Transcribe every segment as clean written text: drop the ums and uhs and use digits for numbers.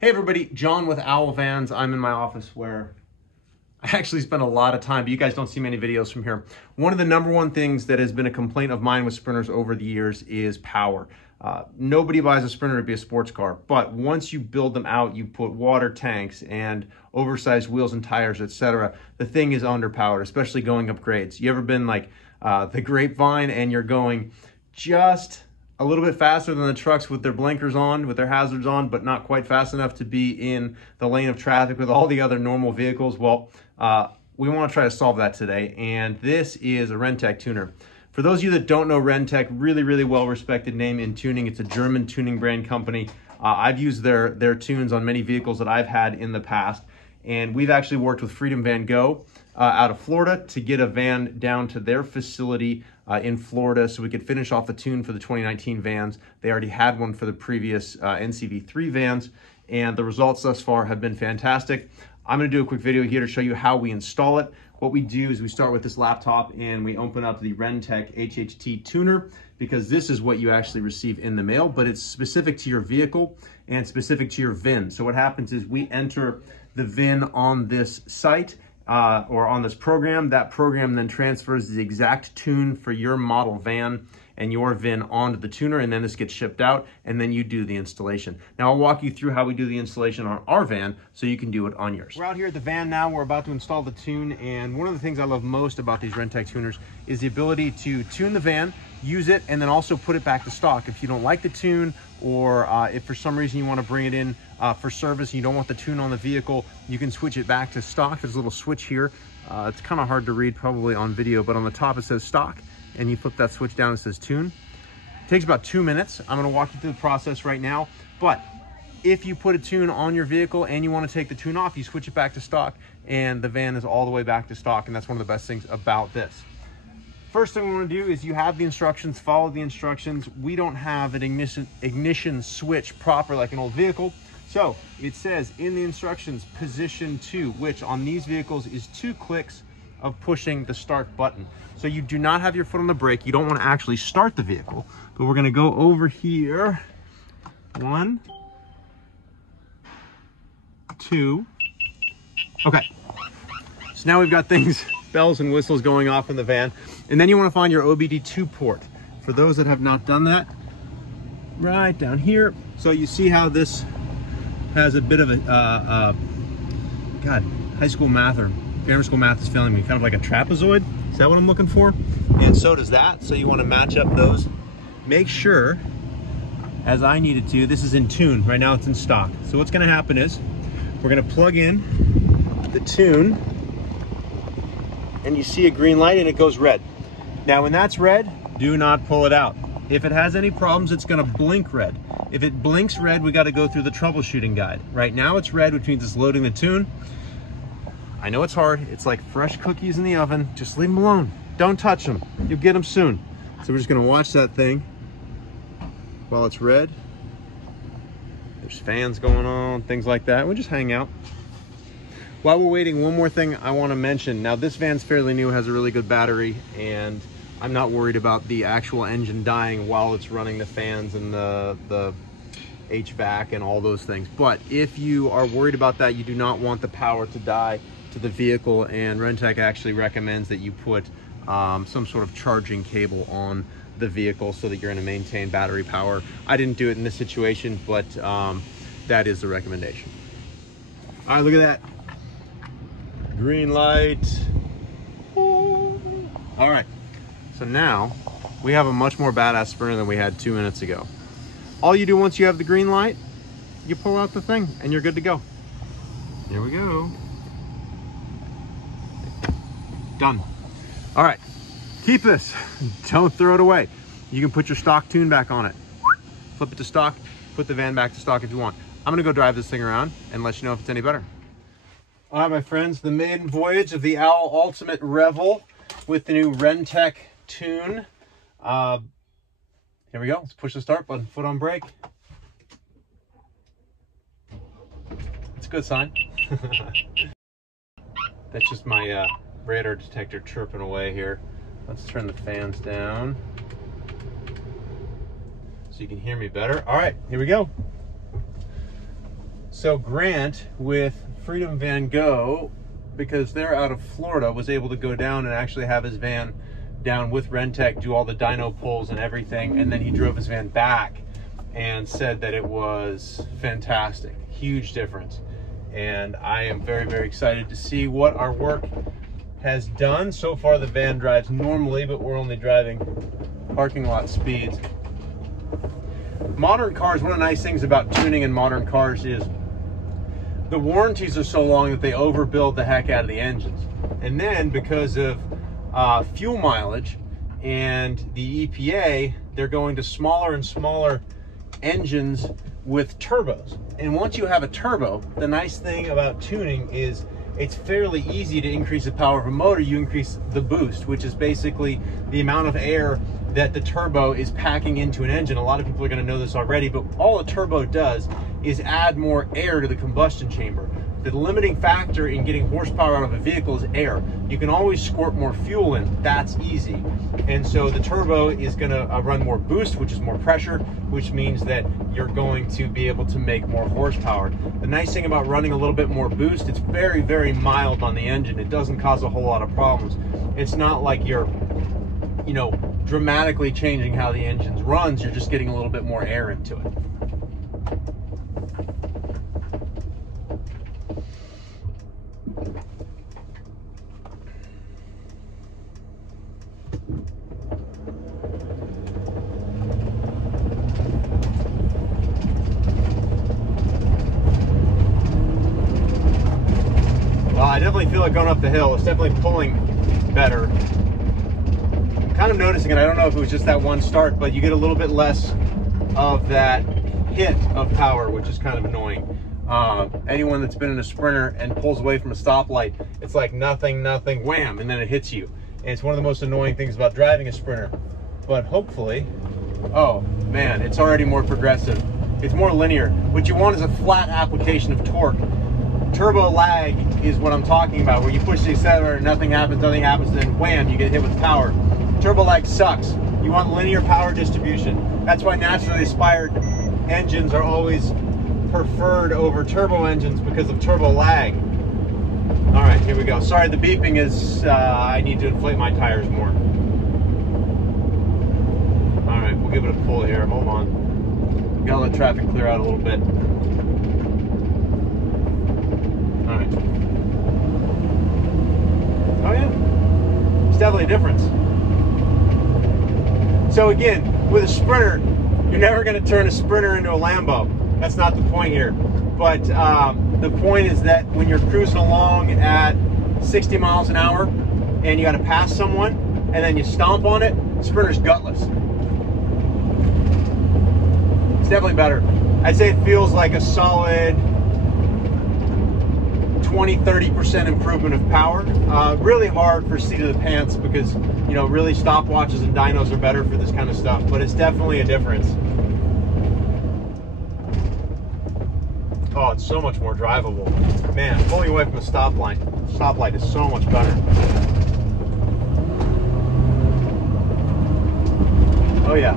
Hey everybody, John with Owl Vans. I'm in my office where I actually spend a lot of time, but you guys don't see many videos from here. One of the number one things that has been a complaint of mine with sprinters over the years is power. Nobody buys a sprinter to be a sports car, but once you build them out, you put water tanks and oversized wheels and tires, etc. The thing is underpowered, especially going up grades. You ever been like the Grapevine and you're going just a little bit faster than the trucks with their blinkers on, with their hazards on, but not quite fast enough to be in the lane of traffic with all the other normal vehicles? Well, we want to try to solve that today, and this is a Renntech Tuner. For those of you that don't know Renntech, really well-respected name in tuning. It's a German tuning brand company. I've used their tunes on many vehicles that I've had in the past, and we've actually worked with Freedom Van Gogh out of Florida to get a van down to their facility in Florida so we could finish off the tune for the 2019 vans. They already had one for the previous NCV3 vans, and the results thus far have been fantastic. I'm going to do a quick video here to show you how we install it. What we do is we start with this laptop and we open up the Renntech HHT Tuner, because this is what you actually receive in the mail, but it's specific to your vehicle and specific to your VIN. So what happens is we enter the VIN on this site or on this program. That program then transfers the exact tune for your model van and your VIN onto the tuner, and then this gets shipped out, and then you do the installation. Now I'll walk you through how we do the installation on our van so you can do it on yours. We're out here at the van now. We're about to install the tune, and one of the things I love most about these Renntech tuners is the ability to tune the van, use it, and then also put it back to stock. If you don't like the tune, or if for some reason you want to bring it in for service and you don't want the tune on the vehicle, you can switch it back to stock. There's a little switch here. It's kind of hard to read probably on video, but on the top it says stock, and you flip that switch down, it says tune. It takes about 2 minutes. I'm going to walk you through the process right now, but if you put a tune on your vehicle and you want to take the tune off, you switch it back to stock, and the van is all the way back to stock, and that's one of the best things about this. First thing we want to do is you have the instructions, follow the instructions. We don't have an ignition switch proper like an old vehicle. So it says in the instructions, position 2, which on these vehicles is 2 clicks of pushing the start button. So you do not have your foot on the brake. You don't want to actually start the vehicle, but we're going to go over here. 1, 2. Okay. So now we've got things, bells and whistles going off in the van. And then you want to find your OBD2 port. For those that have not done that, right down here. So you see how this has a bit of a, God, high school math or grammar school math is failing me, kind of like a trapezoid. Is that what I'm looking for? And so does that. So you want to match up those. Make sure, as I needed to, this is in tune. Right now it's in stock. So what's going to happen is we're going to plug in the tune, and you see a green light and it goes red. Now when that's red, do not pull it out. If it has any problems, it's going to blink red. If it blinks red, we got to go through the troubleshooting guide. Right now it's red, which means it's loading the tune. I know it's hard. It's like fresh cookies in the oven. Just leave them alone. Don't touch them. You'll get them soon. So we're just going to watch that thing while it's red. There's fans going on, things like that. We just hang out. While we're waiting, one more thing I want to mention. Now this van's fairly new, has a really good battery, and I'm not worried about the actual engine dying while it's running the fans and the HVAC and all those things. But if you are worried about that, you do not want the power to die to the vehicle, and Renntech actually recommends that you put some sort of charging cable on the vehicle so that you're going to maintain battery power. I didn't do it in this situation, but that is the recommendation. All right, look at that. Green light. All right, so now we have a much more badass sprinter than we had 2 minutes ago. All you do once you have the green light, you pull out the thing and you're good to go. Here we go. Done. All right, keep this. Don't throw it away. You can put your stock tune back on it. Flip it to stock, put the van back to stock if you want. I'm gonna go drive this thing around and let you know if it's any better. All right, my friends, the maiden voyage of the Owl Ultimate Revel with the new Renntech Tune. Here we go. Let's push the start button, foot on brake. It's a good sign. That's just my radar detector chirping away here. Let's turn the fans down so you can hear me better. All right, here we go. So Grant with Freedom Van Go, because they're out of Florida, was able to go down and actually have his van down with Renntech, do all the dyno pulls and everything, and then he drove his van back and said that it was fantastic. Huge difference. And I am very, very excited to see what our work has done. So far the van drives normally, but we're only driving parking lot speeds. Modern cars, one of the nice things about tuning in modern cars is the warranties are so long that they overbuild the heck out of the engines. And then because of fuel mileage and the EPA, they're going to smaller and smaller engines with turbos. And once you have a turbo, the nice thing about tuning is it's fairly easy to increase the power of a motor. You increase the boost, which is basically the amount of air that the turbo is packing into an engine. A lot of people are going to know this already, but all a turbo does is add more air to the combustion chamber. The limiting factor in getting horsepower out of a vehicle is air. You can always squirt more fuel in, that's easy. And so the turbo is going to run more boost, which is more pressure, which means that you're going to be able to make more horsepower. The nice thing about running a little bit more boost, it's very, very mild on the engine. It doesn't cause a whole lot of problems. It's not like you're, you know, dramatically changing how the engine runs. You're just getting a little bit more air into it. Well, I definitely feel like going up the hill. It's definitely pulling better. I'm kind of noticing it. I don't know if it was just that one start, but you get a little bit less of that hit of power, which is kind of annoying. Anyone that's been in a Sprinter and pulls away from a stoplight, it's like nothing, wham, and then it hits you. And it's one of the most annoying things about driving a Sprinter. But hopefully, oh man, it's already more progressive. It's more linear. What you want is a flat application of torque. Turbo lag is what I'm talking about, where you push the accelerator, nothing happens, then wham, you get hit with power. Turbo lag sucks. You want linear power distribution. That's why naturally aspired engines are always preferred over turbo engines, because of turbo lag. All right, here we go. Sorry, the beeping is, I need to inflate my tires more. All right, we'll give it a pull here, hold on. Gotta let traffic clear out a little bit. All right. Oh yeah, it's definitely a difference. So again, with a Sprinter, you're never gonna turn a Sprinter into a Lambo. That's not the point here. But the point is that when you're cruising along at 60 miles an hour and you gotta pass someone and then you stomp on it, Sprinter's gutless. It's definitely better. I'd say it feels like a solid 20–30% improvement of power. Really hard for seat of the pants because, you know, really stopwatches and dynos are better for this kind of stuff, but it's definitely a difference. Oh, it's so much more drivable. Man, pulling away from a stoplight is so much better. Oh yeah,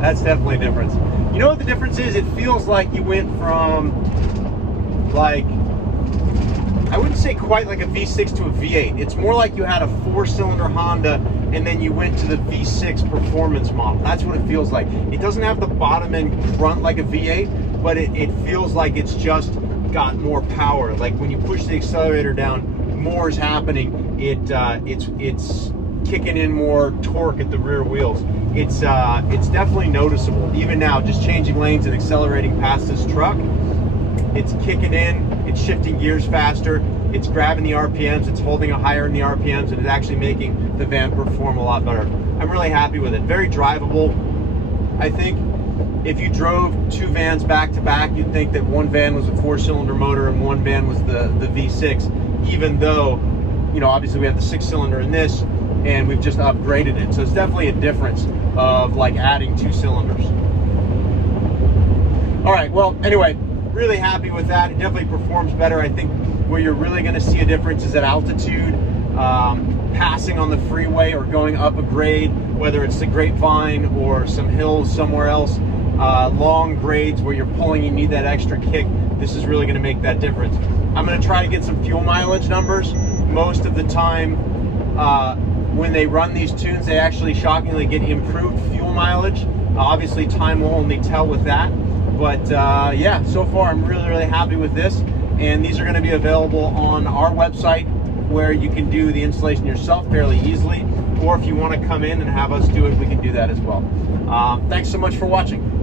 that's definitely a difference. You know what the difference is? It feels like you went from, like, I wouldn't say quite like a V6 to a V8. It's more like you had a 4-cylinder Honda and then you went to the V6 performance model. That's what it feels like. It doesn't have the bottom end grunt like a V8, but it feels like it's just got more power. Like when you push the accelerator down, more is happening. It's kicking in more torque at the rear wheels. It's definitely noticeable. Even now, just changing lanes and accelerating past this truck, it's kicking in, it's shifting gears faster, it's grabbing the RPMs, it's holding it higher in the RPMs, and it's actually making the van perform a lot better. I'm really happy with it. Very drivable. I think if you drove two vans back to back, you'd think that one van was a 4-cylinder motor and one van was the V6, even though, you know, obviously we have the 6-cylinder in this and we've just upgraded it. So it's definitely a difference of like adding 2 cylinders. All right, well, anyway, really happy with that. It definitely performs better. I think where you're really going to see a difference is at altitude, passing on the freeway or going up a grade, whether it's the Grapevine or some hills somewhere else. long grades where you're pulling, you need that extra kick, this is really going to make that difference. I'm going to try to get some fuel mileage numbers. Most of the time when they run these tunes, they actually shockingly get improved fuel mileage. Obviously time will only tell with that, but yeah, so far I'm really happy with this, and these are going to be available on our website where you can do the installation yourself fairly easily, or if you want to come in and have us do it, we can do that as well. Thanks so much for watching.